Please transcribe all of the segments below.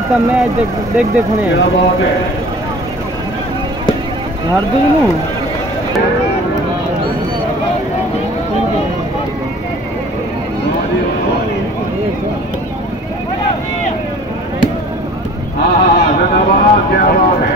का मैच देख देखने हर दिन क्या बात है।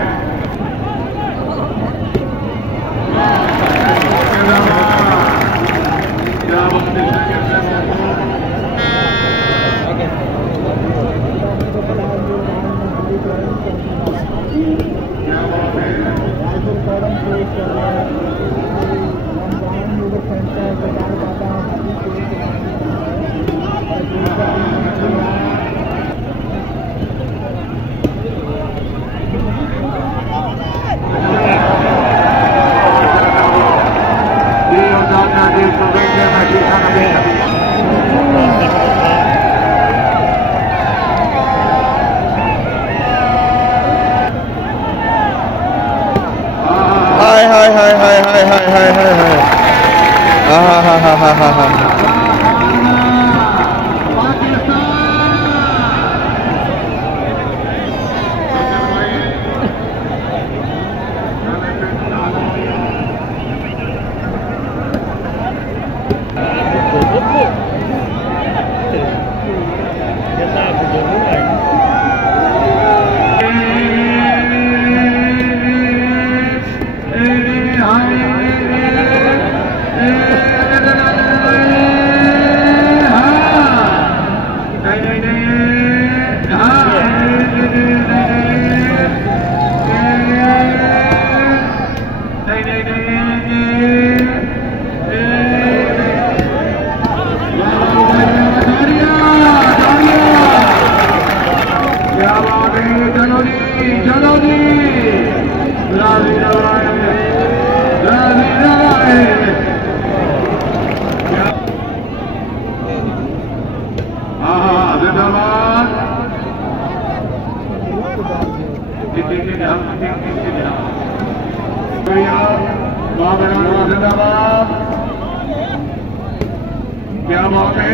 क्या बात है।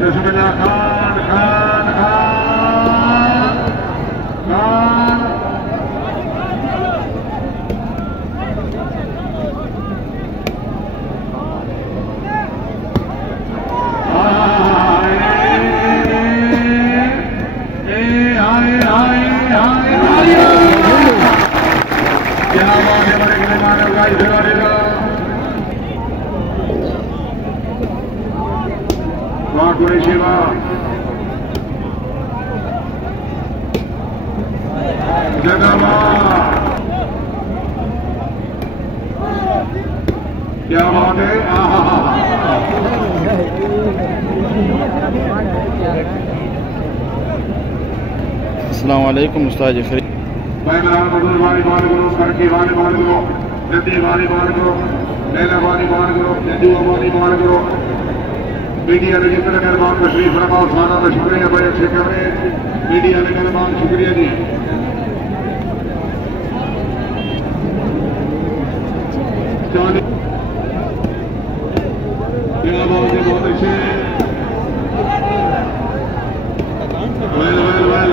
बिस्मिल्लाह खान खान खान खान क्या बात है। बड़े बड़े मानव का इधर वाकुरे शिवा जगमा क्या बात है। अस्सलाम वालेकुम उस्ताद जी। पहला मधुर वाली बात करो, करके वाली बात करो, नदी वाली बात करो, लैला वाली बात करो, जदू वाली बात करो। मीडिया ने जितने मेहरबान तशरीफ रखा सारा का शुक्रिया। बड़े अच्छे कर रहे मीडिया ने मेहरबान, शुक्रिया जी। क्या बात है, बहुत अच्छे। वेल वेल वेल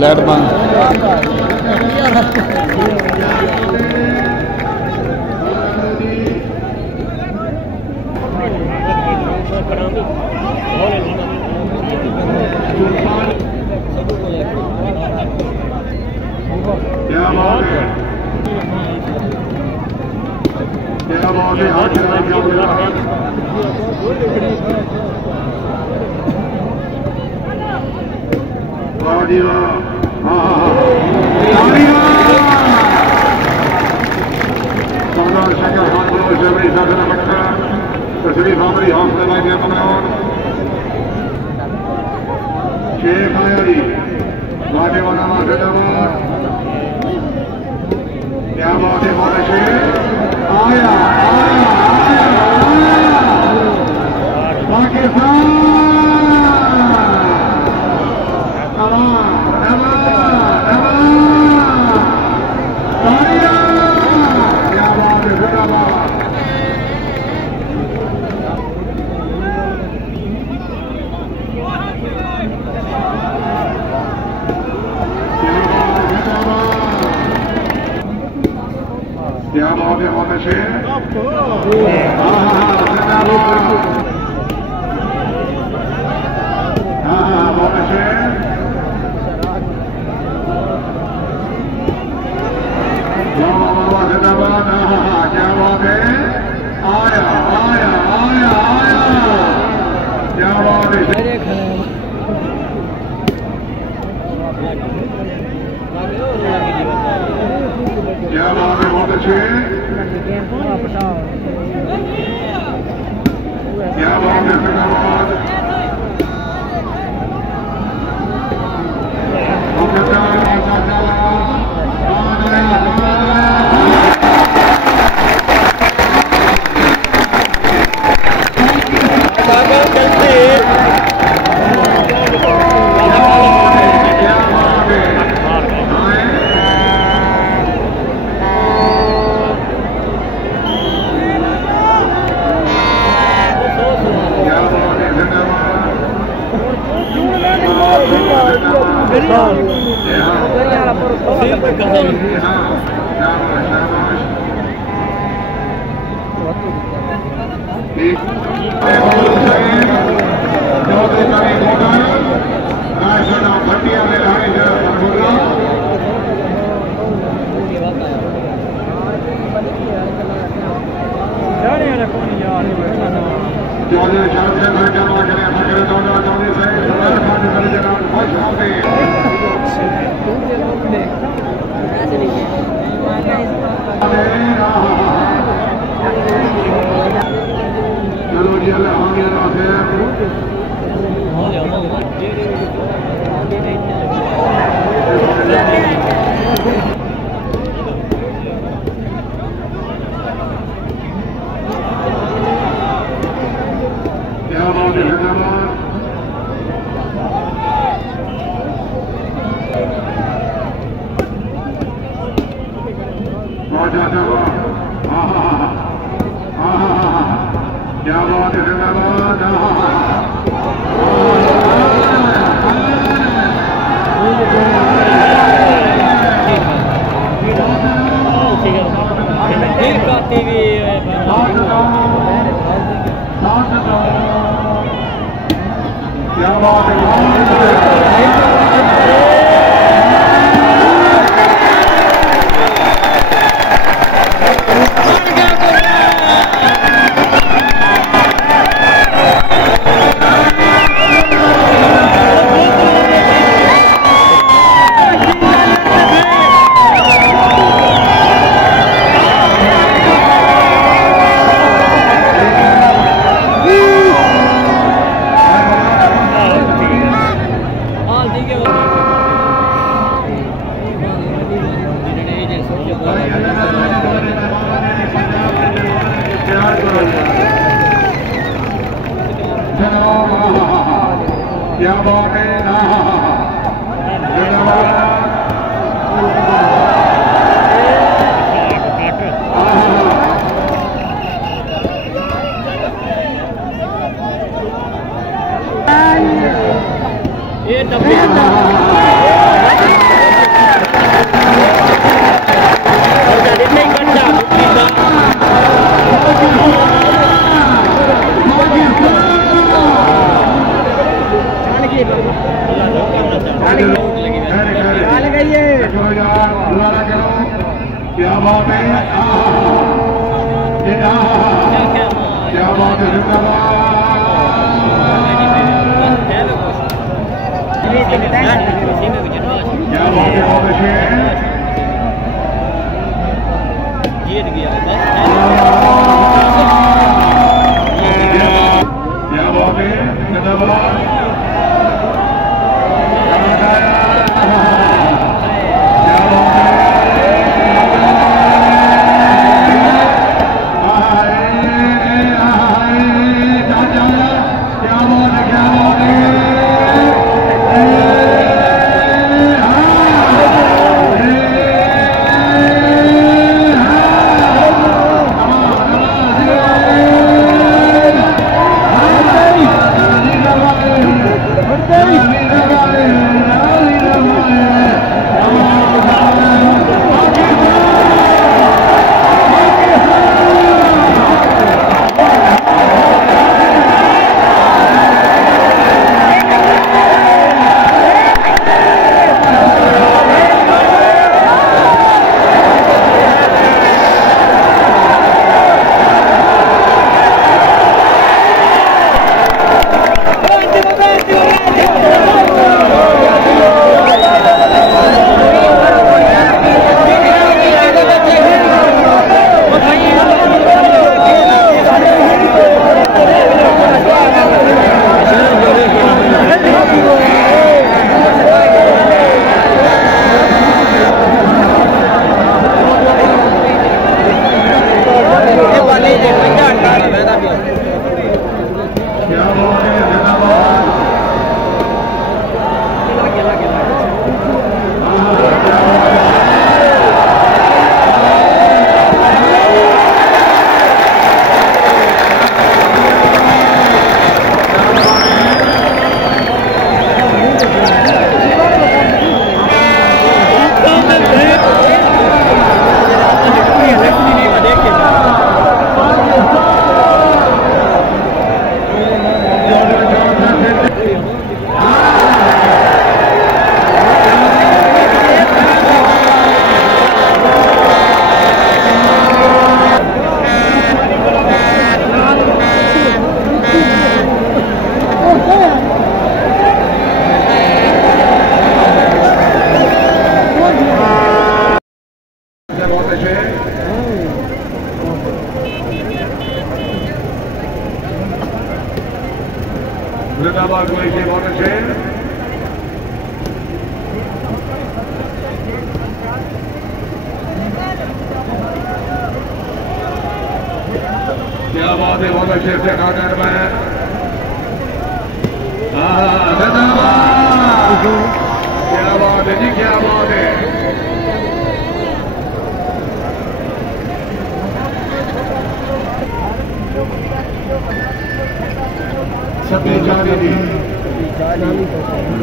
लाइट बंद। क्या बात है, क्या बात है, हाथ चला क्या बोला वाह जी वाह, सरदार शंकर खान को बड़ी साधन पक्का तस्वीर हमारी हौसला लगा दिया कमरान शेख आया जी वादे वाला जिंदाबाद। क्या बात है हमारा शेख आया आया आया पाकिस्तान क्या बात है हमारे शेर हमारे शेर जिंदाबाद। क्या बात है आया आया आया आया क्या बात है क्या बात है बहुत अच्छे क्या बात है जिंदाबाद। चलो जी अल्लाह क्या बात है जिंदाबाद। क्या बात है जिंदाबाद। क्या बात है क्या बात है दोबारा करो, क्या बात है, क्या बात है, जिंदाबाद, क्या बात है, बहुत अच्छे, जीत गया क्या बात है, जिंदाबाद, जिंदाबाद को एक बहुत अच्छे, क्या बात है, बहुत अच्छे से कागज में, जिंदाबाद, क्या बात है जी, क्या बात है,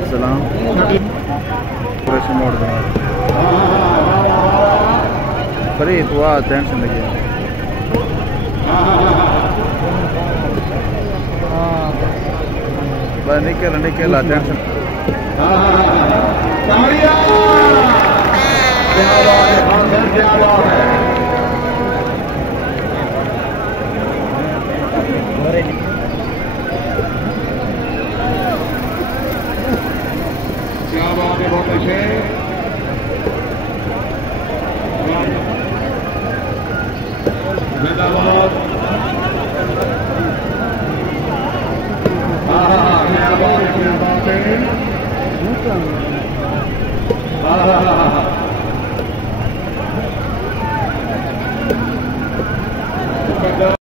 सलाम ऑपरेशन मोड में बड़ी हुआ टेंशन लगी बस निकल टेंशन क्या बात है, क्या बात है, बहुत अच्छे,